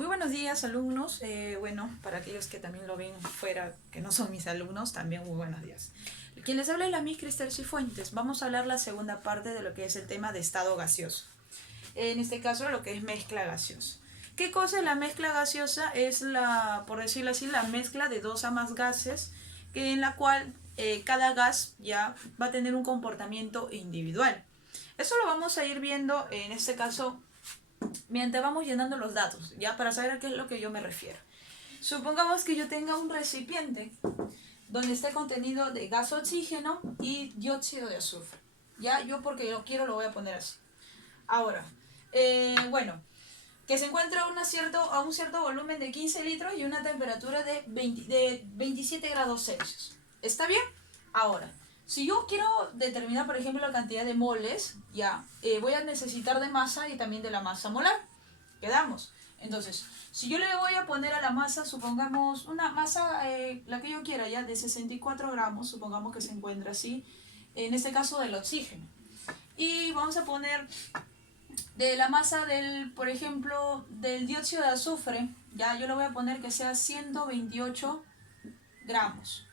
Muy buenos días, alumnos. Bueno, para aquellos que también lo ven fuera, que no son mis alumnos, también muy buenos días. Quien les habla es la Miss Cristel Cifuentes. Vamos a hablar la segunda parte de lo que es el tema de estado gaseoso. En este caso, lo que es mezcla gaseosa. ¿Qué cosa es la mezcla gaseosa? Es la, por decirlo así, la mezcla de dos a más gases, en la cual cada gas ya va a tener un comportamiento individual. Eso lo vamos a ir viendo en este caso mientras vamos llenando los datos, ya para saber a qué es lo que yo me refiero. Supongamos que yo tenga un recipiente donde esté contenido de gas oxígeno y dióxido de azufre. Ya, yo porque lo quiero lo voy a poner así. Ahora, bueno, que se encuentra a un cierto volumen de 15 litros y una temperatura de 27 grados Celsius. ¿Está bien? Ahora, si yo quiero determinar, por ejemplo, la cantidad de moles, ya, voy a necesitar de masa y también de la masa molar. ¿Quedamos? Entonces, si yo le voy a poner a la masa, supongamos una masa, la que yo quiera, ya, de 64 gramos, supongamos que se encuentra así, en este caso del oxígeno. Y vamos a poner de la masa del, por ejemplo, del dióxido de azufre, ya yo le voy a poner que sea 128 gramos.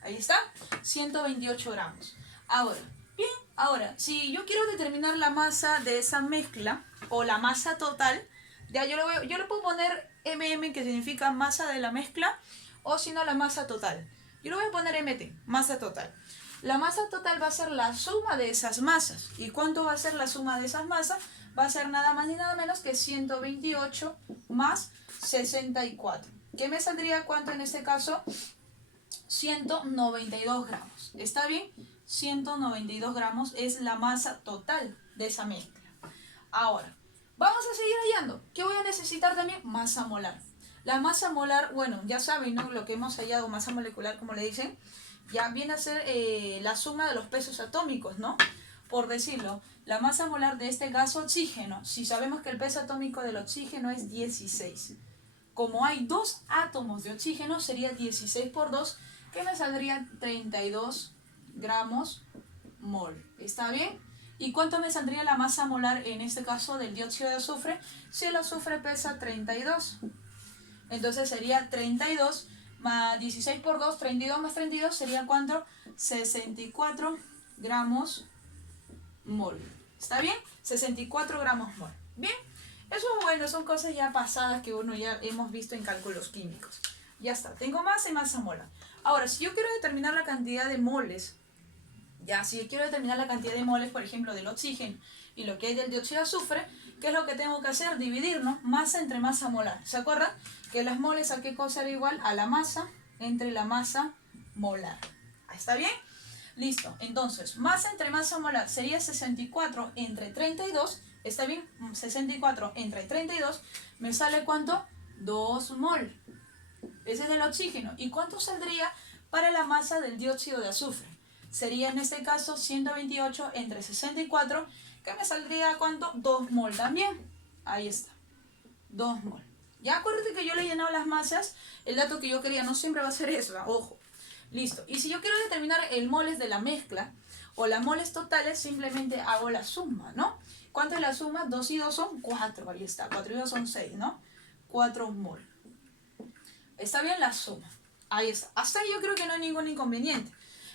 Ahí está, 128 gramos. Ahora, bien, ahora, si yo quiero determinar la masa de esa mezcla, o la masa total, ya yo le puedo poner MM, que significa masa de la mezcla, o si no, la masa total. Yo le voy a poner MT, masa total. La masa total va a ser la suma de esas masas. ¿Y cuánto va a ser la suma de esas masas? Va a ser nada más ni nada menos que 128 más 64. ¿Qué me saldría cuánto en este caso? 192 gramos. ¿Está bien? 192 gramos es la masa total de esa mezcla. Ahora, vamos a seguir hallando. ¿Qué voy a necesitar también? Masa molar. La masa molar, bueno, ya saben, ¿no? Lo que hemos hallado, masa molecular, como le dicen, ya viene a ser la suma de los pesos atómicos, ¿no? Por decirlo, la masa molar de este gas oxígeno, si sabemos que el peso atómico del oxígeno es 16. Como hay dos átomos de oxígeno, sería 16 por 2, que me saldría 32 gramos mol. ¿Está bien? ¿Y cuánto me saldría la masa molar en este caso del dióxido de azufre? Si el azufre pesa 32. Entonces sería 32 más 16 por 2, 32 más 32 sería ¿cuánto? 64 gramos mol. ¿Está bien? 64 gramos mol. Bien. Eso, bueno, son cosas ya pasadas que uno ya hemos visto en cálculos químicos. Ya está, tengo masa y masa molar. Ahora, si yo quiero determinar la cantidad de moles, ya, si yo quiero determinar la cantidad de moles, por ejemplo, del oxígeno y lo que hay del dióxido de azufre, ¿qué es lo que tengo que hacer? Dividir, ¿no? Masa entre masa molar. ¿Se acuerdan? Que las moles, ¿a qué cosa era igual? A la masa entre la masa molar. ¿Está bien? Listo. Entonces, masa entre masa molar sería 64 entre 32. ¿Está bien? 64 entre 32 me sale ¿cuánto? 2 mol. Ese es del oxígeno. ¿Y cuánto saldría para la masa del dióxido de azufre? Sería en este caso 128 entre 64, que me saldría ¿cuánto? 2 mol también. Ahí está. 2 mol. Ya acuérdate que yo le he llenado las masas. El dato que yo quería no siempre va a ser eso. Ojo. Listo. Y si yo quiero determinar el moles de la mezcla o las moles totales, simplemente hago la suma, ¿no? ¿Cuánto es la suma? 2 y 2 son 4. Ahí está. 4 y 2 son 6, ¿no? 4 mol. ¿Está bien la suma? Ahí está. Hasta ahí yo creo que no hay ningún inconveniente.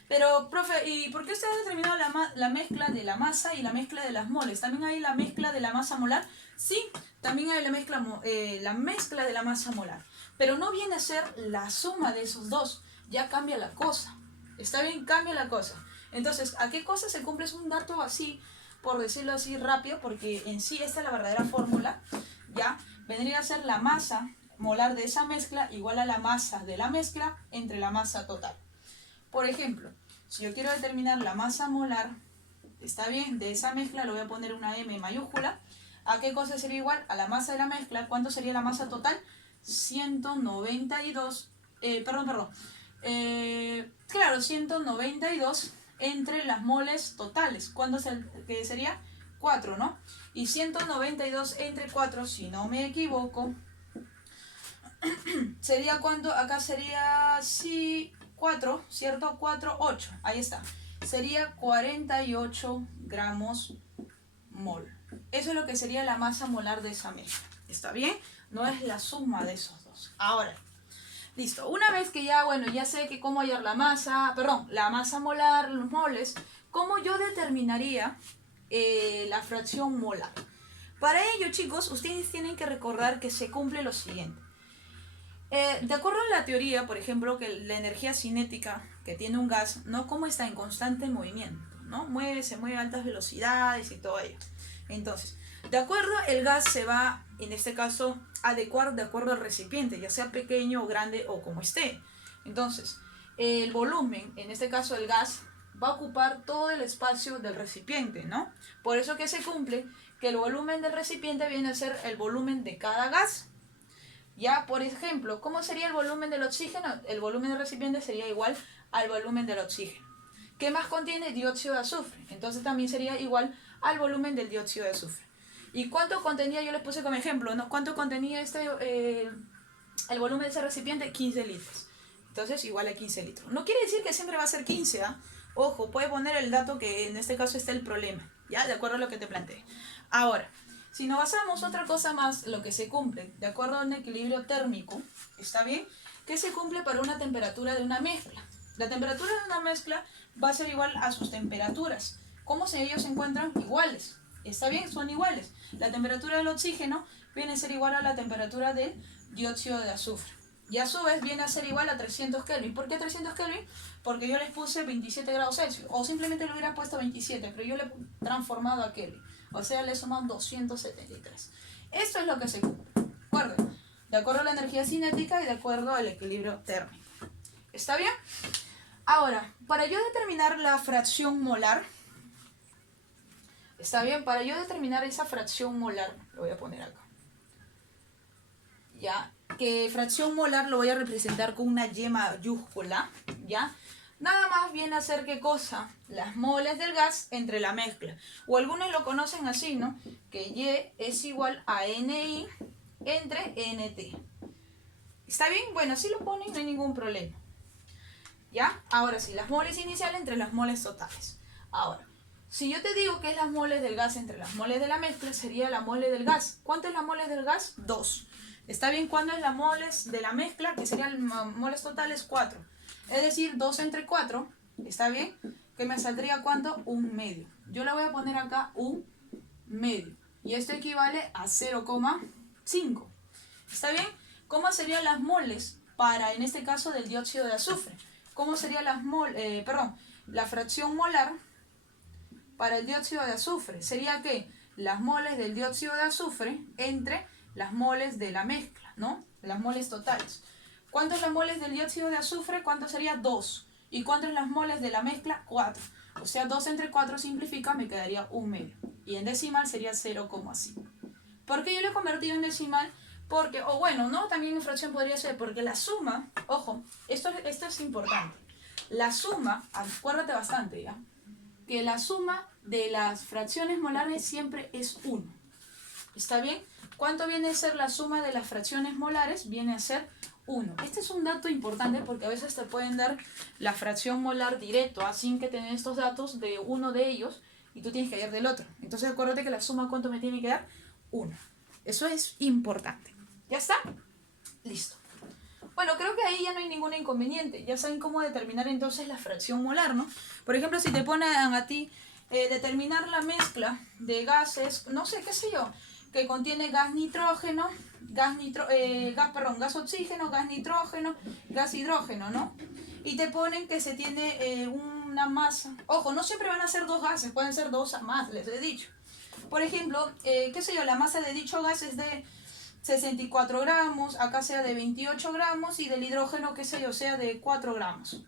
Pero, profe, ¿y por qué usted ha determinado la mezcla de la masa y la mezcla de las moles? ¿También hay la mezcla de la masa molar? Sí, también hay la mezcla de la masa molar. Pero no viene a ser la suma de esos dos. Ya cambia la cosa. ¿Está bien? Cambia la cosa. Entonces, ¿a qué cosa se cumple? Es un dato así, por decirlo así rápido, porque en sí esta es la verdadera fórmula. Ya vendría a ser la masa molar de esa mezcla igual a la masa de la mezcla entre la masa total. Por ejemplo, si yo quiero determinar la masa molar, está bien, de esa mezcla le voy a poner una M mayúscula. ¿A qué cosa sería igual? A la masa de la mezcla. ¿Cuánto sería la masa total? 192, claro, 192 entre las moles totales. ¿Cuánto que sería? 4, ¿no? Y 192 entre 4, si no me equivoco, sería ¿cuánto? Acá sería, sí, 4, ¿cierto? 4, 8, ahí está. Sería 48 gramos mol. Eso es lo que sería la masa molar de esa mezcla. ¿Está bien? no es la suma de esos dos. Ahora, listo. Una vez que ya, bueno, ya sé que cómo hallar la masa molar, los moles, ¿cómo yo determinaría la fracción molar? Para ello, chicos, ustedes tienen que recordar que se cumple lo siguiente. De acuerdo a la teoría, por ejemplo, que la energía cinética que tiene un gas, ¿no? Como está en constante movimiento, ¿no? Se mueve a altas velocidades y todo ello. Entonces, de acuerdo, el gas se va, en este caso, adecuar de acuerdo al recipiente, ya sea pequeño o grande o como esté. Entonces, el volumen, en este caso el gas, va a ocupar todo el espacio del recipiente, ¿no? Por eso que se cumple que el volumen del recipiente viene a ser el volumen de cada gas. Ya, por ejemplo, ¿cómo sería el volumen del oxígeno? El volumen del recipiente sería igual al volumen del oxígeno. ¿Qué más contiene? Dióxido de azufre. Entonces también sería igual al volumen del dióxido de azufre. ¿Y cuánto contenía? Yo les puse como ejemplo, ¿no? ¿Cuánto contenía el volumen de ese recipiente? 15 litros. Entonces igual a 15 litros. No quiere decir que siempre va a ser 15, ¿eh? Ojo, puede poner el dato que en este caso está el problema, ¿ya? De acuerdo a lo que te planteé. Ahora, si nos basamos otra cosa más, lo que se cumple, de acuerdo a un equilibrio térmico, ¿está bien? Que se cumple para una temperatura de una mezcla. La temperatura de una mezcla va a ser igual a sus temperaturas. ¿Cómo si ellos se encuentran iguales? ¿Está bien? Son iguales. La temperatura del oxígeno viene a ser igual a la temperatura del dióxido de azufre. Y a su vez viene a ser igual a 300 Kelvin. ¿Por qué 300 Kelvin? Porque yo les puse 27 grados Celsius. O simplemente le hubiera puesto 27, pero yo le he transformado a Kelvin. O sea, le he sumado 273. Esto es lo que se cumple. ¿De acuerdo? De acuerdo a la energía cinética y de acuerdo al equilibrio térmico. ¿Está bien? Ahora, para yo determinar la fracción molar, ¿está bien? Para yo determinar esa fracción molar, lo voy a poner acá. ¿Ya? Que fracción molar lo voy a representar con una Y mayúscula, ¿ya? Nada más viene a ser ¿qué cosa? Las moles del gas entre la mezcla. O algunos lo conocen así, ¿no? Que Y es igual a NI entre NT. ¿Está bien? Bueno, así lo ponen, no hay ningún problema. ¿Ya? Ahora sí, las moles iniciales entre las moles totales. Ahora, si yo te digo que es las moles del gas entre las moles de la mezcla, sería la mole del gas. ¿Cuánto es la moles del gas? 2. ¿Está bien? ¿Cuándo es la moles de la mezcla? Que serían moles totales 4. Es decir, 2 entre 4, ¿está bien? Que me saldría ¿cuánto? 1/2. Yo le voy a poner acá 1/2. Y esto equivale a 0,5. ¿Está bien? ¿Cómo serían las moles para, en este caso, del dióxido de azufre? ¿Cómo sería la fracción molar para el dióxido de azufre? Sería que las moles del dióxido de azufre entre las moles de la mezcla, ¿no? Las moles totales. ¿Cuánto es las moles del dióxido de azufre? ¿Cuánto sería? 2. ¿Y cuánto es las moles de la mezcla? 4. O sea, 2 entre 4 simplifica, me quedaría 1/2. Y en decimal sería 0,5. ¿Por qué yo lo he convertido en decimal? Porque, o bueno, ¿no? También en fracción podría ser, porque la suma, ojo, esto es importante. La suma, acuérdate bastante, ¿ya? Que la suma de las fracciones molares siempre es 1. ¿Está bien? ¿Cuánto viene a ser la suma de las fracciones molares? Viene a ser 1. Este es un dato importante porque a veces te pueden dar la fracción molar directo, sin que tengas estos datos de uno de ellos y tú tienes que hallar del otro. Entonces acuérdate que la suma, ¿cuánto me tiene que dar? 1. Eso es importante. ¿Ya está? Listo. Bueno, creo que ahí ya no hay ningún inconveniente. Ya saben cómo determinar entonces la fracción molar, ¿no? Por ejemplo, si te ponen a ti determinar la mezcla de gases, no sé, qué sé yo, que contiene gas nitrógeno, gas oxígeno, gas nitrógeno, gas hidrógeno, ¿no? Y te ponen que se tiene una masa. Ojo, no siempre van a ser 2 gases, pueden ser 2 más, les he dicho. Por ejemplo, qué sé yo, la masa de dicho gas es de 64 gramos, acá sea de 28 gramos y del hidrógeno, qué sé yo, sea de 4 gramos,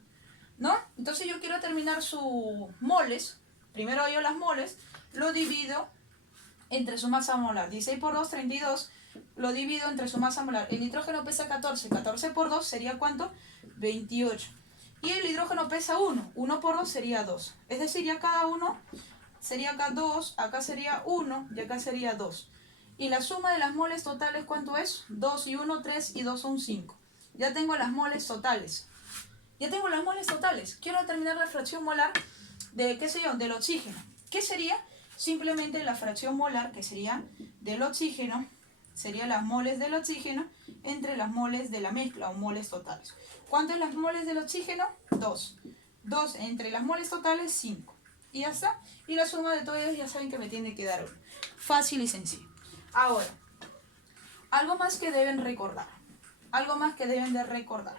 ¿no? Entonces yo quiero determinar sus moles, primero hallo las moles, lo divido entre su masa molar, 16 por 2, 32, lo divido entre su masa molar. El nitrógeno pesa 14, 14 por 2 sería ¿cuánto? 28. Y el hidrógeno pesa 1, 1 por 2 sería 2. Es decir, ya cada uno sería acá 2, acá sería 1 y acá sería 2. Y la suma de las moles totales, ¿cuánto es? 2 y 1, 3 y 2 son 5. Ya tengo las moles totales. Ya tengo las moles totales. Quiero determinar la fracción molar de, qué sé yo, del oxígeno. ¿Qué sería? Simplemente la fracción molar, que sería del oxígeno, serían las moles del oxígeno entre las moles de la mezcla o moles totales. ¿Cuántas las moles del oxígeno? 2. 2 entre las moles totales, 5. Y ya está. Y la suma de todos ellos ya saben que me tiene que dar 1. Fácil y sencillo. Ahora, algo más que deben recordar. Algo más que deben de recordar.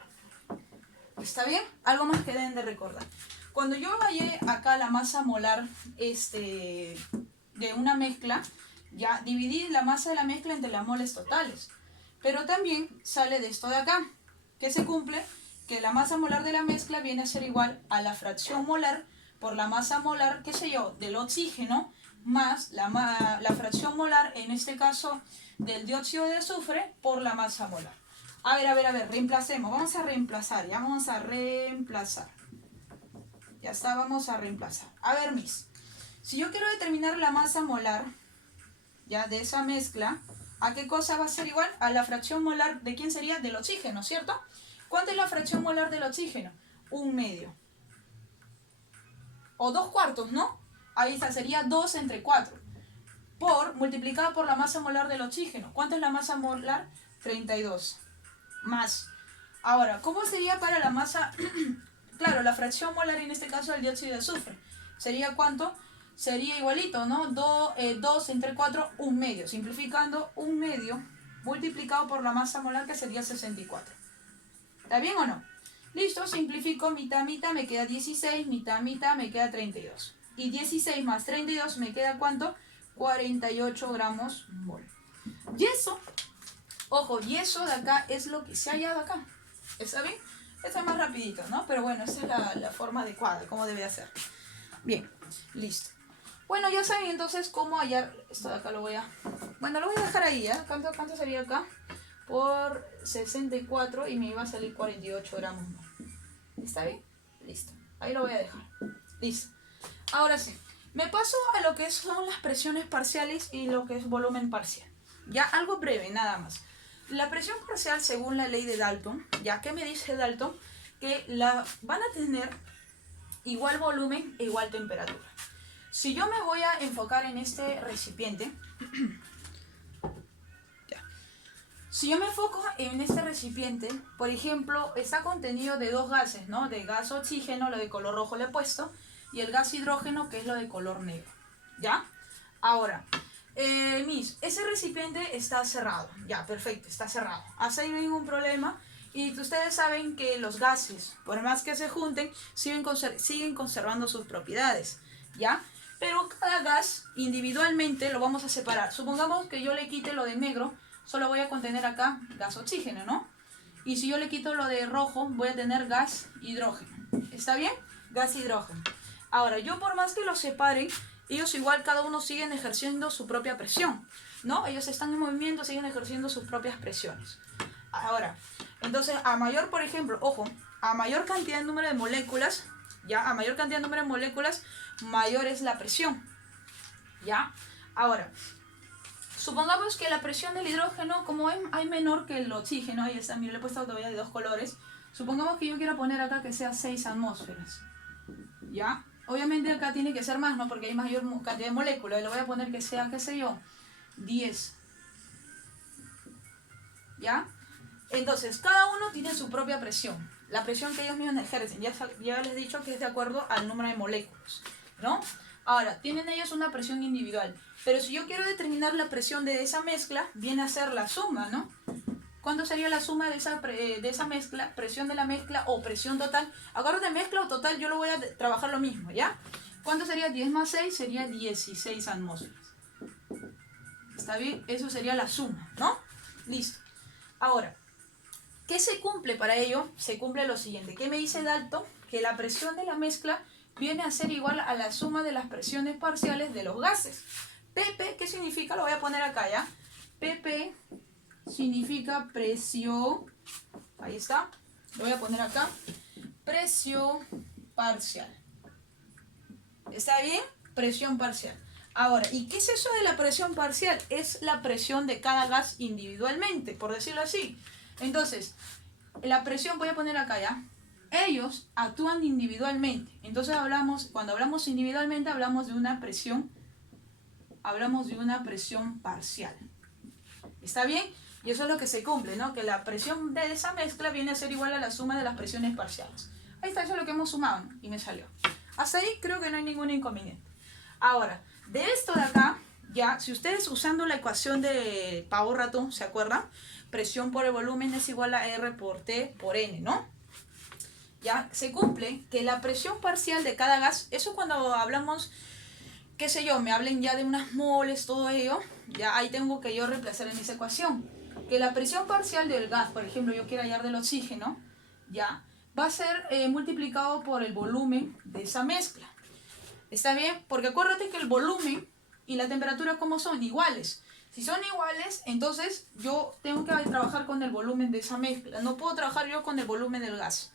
¿Está bien? Algo más que deben de recordar. Cuando yo hallé acá la masa molar de una mezcla, ya dividí la masa de la mezcla entre las moles totales. Pero también sale de esto de acá, que se cumple que la masa molar de la mezcla viene a ser igual a la fracción molar por la masa molar, qué sé yo, del oxígeno, más la fracción molar, en este caso, del dióxido de azufre por la masa molar. A ver, reemplacemos. Vamos a reemplazar, ya vamos a reemplazar. Ya está, vamos a reemplazar. A ver, si yo quiero determinar la masa molar, ya de esa mezcla, ¿a qué cosa va a ser igual? A la fracción molar, ¿de quién sería? Del oxígeno, ¿cierto? ¿Cuánto es la fracción molar del oxígeno? 1/2. O 2/4, ¿no? Ahí está, sería 2 entre 4. Multiplicado por la masa molar del oxígeno. ¿Cuánto es la masa molar? 32. Más. Ahora, ¿cómo sería para la masa? Claro, la fracción molar en este caso del dióxido de azufre. ¿Sería cuánto? Sería igualito, ¿no? 2 entre 4, 1/2. Simplificando, 1/2 multiplicado por la masa molar, que sería 64. ¿Está bien o no? Listo, simplifico mitad, mitad, me queda 16, mitad, mitad, me queda 32. Y 16 más 32 me queda ¿cuánto? 48 gramos mol. Y eso, ojo, y eso de acá es lo que se ha hallado acá. ¿Está bien? Esto es más rapidito, ¿no? Pero bueno, esa es la forma adecuada, cómo debe hacer. Bien, listo. Bueno, ya saben entonces cómo hallar. Esto de acá lo voy a dejar ahí, ¿eh? ¿Cuánto sería acá? Por 64 y me iba a salir 48 gramos. ¿Está bien? Listo. Ahí lo voy a dejar. Listo. Ahora sí. Me paso a lo que son las presiones parciales y lo que es volumen parcial. Ya algo breve, nada más. La presión parcial, según la ley de Dalton, ya que me dice Dalton, que van a tener igual volumen e igual temperatura. Si yo me voy a enfocar en este recipiente, si yo me enfoco en este recipiente, por ejemplo, está contenido de dos gases, ¿no? De gas oxígeno, lo de color rojo le he puesto, y el gas hidrógeno, que es lo de color negro, ¿ya? Ahora, ese recipiente está cerrado, ya, perfecto, está cerrado. Hasta ahí no hay ningún problema. Y ustedes saben que los gases, por más que se junten, siguen conservando sus propiedades, ¿ya? Pero cada gas individualmente lo vamos a separar. Supongamos que yo le quite lo de negro, solo voy a contener acá gas oxígeno, ¿no? Y si yo le quito lo de rojo, voy a tener gas hidrógeno. ¿Está bien? Gas hidrógeno. Ahora, yo por más que los separen, ellos igual cada uno siguen ejerciendo su propia presión, ¿no? Ellos están en movimiento, siguen ejerciendo sus propias presiones. Ahora, entonces a mayor, por ejemplo, ojo, a mayor cantidad de número de moléculas, ya, a mayor cantidad de número de moléculas, mayor es la presión, ¿ya? Ahora, supongamos que la presión del hidrógeno, como hay menor que el oxígeno, ahí está, mira, le he puesto todavía de dos colores, supongamos que yo quiero poner acá que sea 6 atmósferas, ¿ya? Obviamente acá tiene que ser más, ¿no? Porque hay mayor cantidad de moléculas, le voy a poner que sea, qué sé yo, 10, ¿ya? Entonces, cada uno tiene su propia presión. La presión que ellos mismos ejercen, ya les he dicho que es de acuerdo al número de moléculas, ¿no? Ahora, tienen ellos una presión individual. Pero si yo quiero determinar la presión de esa mezcla, viene a ser la suma, ¿no? ¿Cuánto sería la suma de esa mezcla? Presión de la mezcla o presión total. Acuérdate, mezcla o total, yo lo voy a trabajar lo mismo, ¿ya? ¿Cuánto sería 10 más 6? Sería 16 atmósferas. ¿Está bien? Eso sería la suma, ¿no? Listo. Ahora, ¿qué se cumple para ello? Se cumple lo siguiente. ¿Qué me dice Dalton? Que la presión de la mezcla viene a ser igual a la suma de las presiones parciales de los gases. PP, ¿qué significa? Lo voy a poner acá, ¿ya? PP significa presión, ahí está, lo voy a poner acá, presión parcial. ¿Está bien? Presión parcial. Ahora, ¿y qué es eso de la presión parcial? Es la presión de cada gas individualmente, por decirlo así. Entonces, la presión, voy a poner acá, ¿ya? Ellos actúan individualmente. Entonces cuando hablamos individualmente, hablamos de una presión parcial. ¿Está bien? Y eso es lo que se cumple, ¿no? Que la presión de esa mezcla viene a ser igual a la suma de las presiones parciales. Ahí está, eso es lo que hemos sumado, ¿no? Y me salió. Hasta ahí creo que no hay ningún inconveniente. Ahora, de esto de acá, ya, si ustedes usando la ecuación de Pavón-Ratón, ¿se acuerdan? Presión por el volumen es igual a R por T por N, ¿no? Ya, se cumple que la presión parcial de cada gas, eso cuando hablamos, qué sé yo, me hablen ya de unas moles, todo ello, ya ahí tengo que yo reemplazar en esa ecuación. Que la presión parcial del gas, por ejemplo, yo quiero hallar del oxígeno, ya, va a ser multiplicado por el volumen de esa mezcla. ¿Está bien? Porque acuérdate que el volumen y la temperatura, ¿cómo son? Iguales. Si son iguales, entonces yo tengo que trabajar con el volumen de esa mezcla. No puedo trabajar yo con el volumen del gas.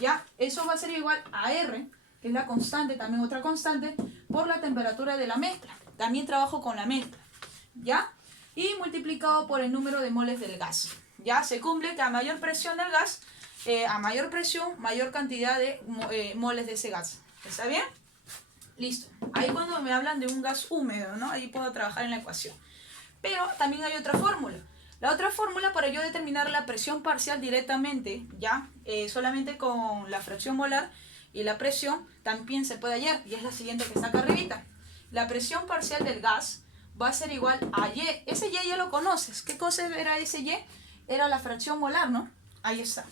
¿Ya? Eso va a ser igual a R, que es la constante, también otra constante, por la temperatura de la mezcla. También trabajo con la mezcla. ¿Ya? Y multiplicado por el número de moles del gas. ¿Ya? Se cumple que a mayor presión del gas, a mayor presión, mayor cantidad de moles de ese gas. ¿Está bien? Listo. Ahí cuando me hablan de un gas húmedo, ¿no? Ahí puedo trabajar en la ecuación. Pero también hay otra fórmula. La otra fórmula para yo determinar la presión parcial directamente, ya, solamente con la fracción molar y la presión, también se puede hallar. Y es la siguiente que está acá arribita. La presión parcial del gas va a ser igual a Y. Ese Y ya lo conoces. ¿Qué cosa era ese Y? Era la fracción molar, ¿no? Ahí está.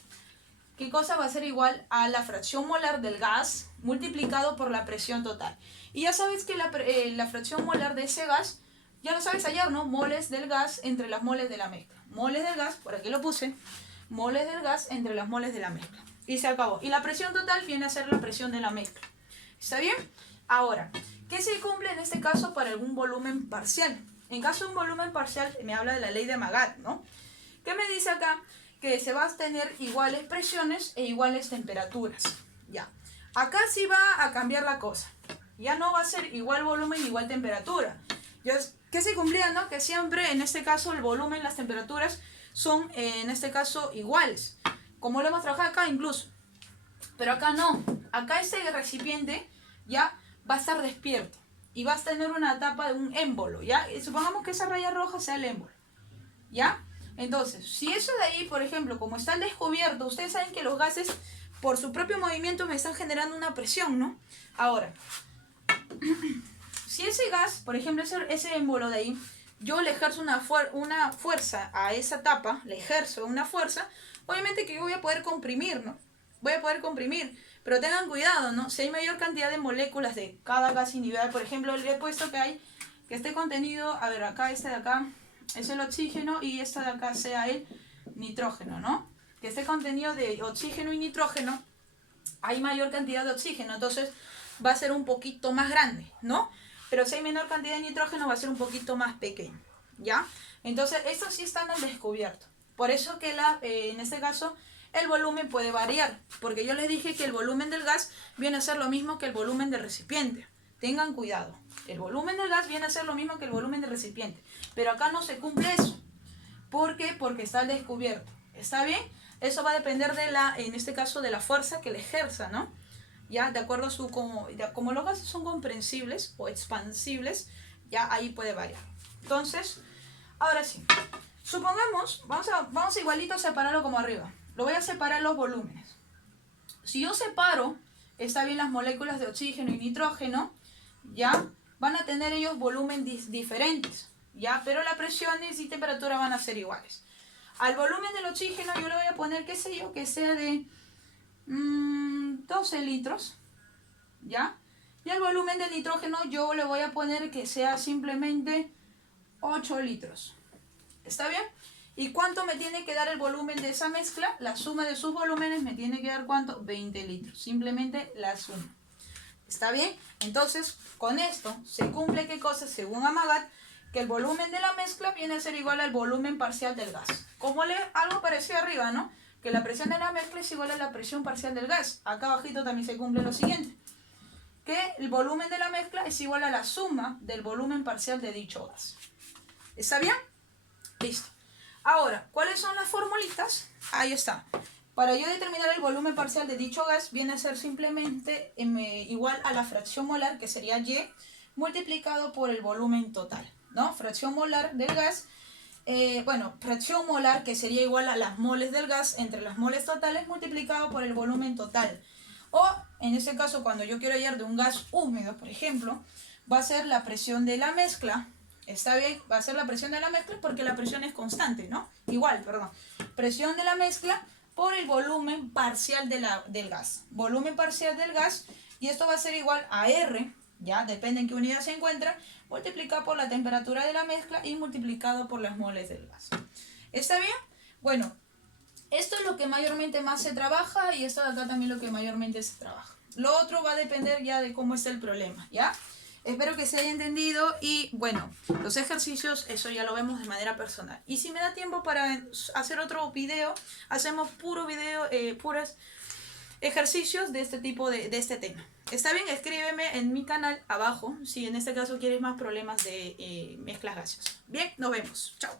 ¿Qué cosa va a ser igual a la fracción molar del gas multiplicado por la presión total? Y ya sabes que la fracción molar de ese gas, ya lo sabes hallar, ¿no? Moles del gas entre las moles de la mezcla. Moles del gas, por aquí lo puse, moles del gas entre las moles de la mezcla. Y se acabó. Y la presión total viene a ser la presión de la mezcla. ¿Está bien? Ahora, ¿qué se cumple en este caso para algún volumen parcial? En caso de un volumen parcial, me habla de la ley de Amagat, ¿no? ¿Qué me dice acá? Que se va a tener iguales presiones e iguales temperaturas. Ya. Acá sí va a cambiar la cosa. Ya no va a ser igual volumen, igual temperatura. ¿Qué se cumplía, no? Que siempre, en este caso, el volumen y las temperaturas son, en este caso, iguales. Como lo hemos trabajado acá incluso. Pero acá no. Acá este recipiente ya va a estar despierto. Y va a tener una tapa de un émbolo, ¿ya? Y supongamos que esa raya roja sea el émbolo, ¿ya? Entonces, si eso de ahí, por ejemplo, como está al descubierto, ustedes saben que los gases, por su propio movimiento, me están generando una presión, ¿no? Ahora, si ese gas, por ejemplo, ese émbolo de ahí, yo le ejerzo una fuerza a esa tapa, le ejerzo una fuerza, obviamente que yo voy a poder comprimir, ¿no? Voy a poder comprimir, pero tengan cuidado, ¿no? Si hay mayor cantidad de moléculas de cada gas individual, por ejemplo, le he puesto que esté contenido, a ver, acá, este de acá, es el oxígeno y esta de acá sea el nitrógeno, ¿no? Que esté contenido de oxígeno y nitrógeno, hay mayor cantidad de oxígeno, entonces va a ser un poquito más grande, ¿no? Pero si hay menor cantidad de nitrógeno va a ser un poquito más pequeño, ¿ya? Entonces, estos sí están al descubierto. Por eso que en este caso el volumen puede variar, porque yo les dije que el volumen del gas viene a ser lo mismo que el volumen del recipiente. Tengan cuidado, el volumen del gas viene a ser lo mismo que el volumen del recipiente, pero acá no se cumple eso. ¿Por qué? Porque está al descubierto. ¿Está bien? Eso va a depender en este caso, de la fuerza que le ejerza, ¿no? Ya, de acuerdo a como los gases son comprensibles o expansibles, ya ahí puede variar. Entonces, ahora sí, supongamos, vamos a igualito separarlo como arriba. Lo voy a separar los volúmenes. Si yo separo, está bien, las moléculas de oxígeno y nitrógeno, ya van a tener ellos volumen diferentes, ya, pero las presiones y temperatura van a ser iguales. Al volumen del oxígeno yo le voy a poner, qué sé yo, que sea de 12 litros, ¿ya? Y al volumen del nitrógeno yo le voy a poner que sea simplemente 8 litros. ¿Está bien? ¿Y cuánto me tiene que dar el volumen de esa mezcla? La suma de sus volúmenes me tiene que dar, ¿cuánto? 20 litros. Simplemente la suma. ¿Está bien? Entonces, con esto se cumple, ¿qué cosa? Según Amagat, que el volumen de la mezcla viene a ser igual al volumen parcial del gas. Como algo parecido arriba, ¿no? Que la presión de la mezcla es igual a la presión parcial del gas. Acá abajito también se cumple lo siguiente. Que el volumen de la mezcla es igual a la suma del volumen parcial de dicho gas. ¿Está bien? Listo. Ahora, ¿cuáles son las formulitas? Ahí está. Para yo determinar el volumen parcial de dicho gas, viene a ser simplemente igual a la fracción molar, que sería Y, multiplicado por el volumen total, ¿no? Fracción molar del gas bueno, presión molar, que sería igual a las moles del gas entre las moles totales multiplicado por el volumen total. O, en este caso, cuando yo quiero hallar de un gas húmedo, por ejemplo, va a ser la presión de la mezcla. ¿Está bien? Va a ser la presión de la mezcla porque la presión es constante, ¿no? Igual, perdón. Presión de la mezcla por el volumen parcial del gas. Volumen parcial del gas, y esto va a ser igual a R, ya, depende en qué unidad se encuentra, multiplicado por la temperatura de la mezcla y multiplicado por las moles del gas. ¿Está bien? Bueno, esto es lo que mayormente más se trabaja y esto de acá también lo que mayormente se trabaja. Lo otro va a depender ya de cómo está el problema, ¿ya? Espero que se haya entendido y bueno, los ejercicios, eso ya lo vemos de manera personal. Y si me da tiempo para hacer otro video, hacemos puro video, puros ejercicios de este tipo de este tema. Está bien, escríbeme en mi canal abajo si en este caso quieres más problemas de mezclas gaseosas. Bien, nos vemos. Chao.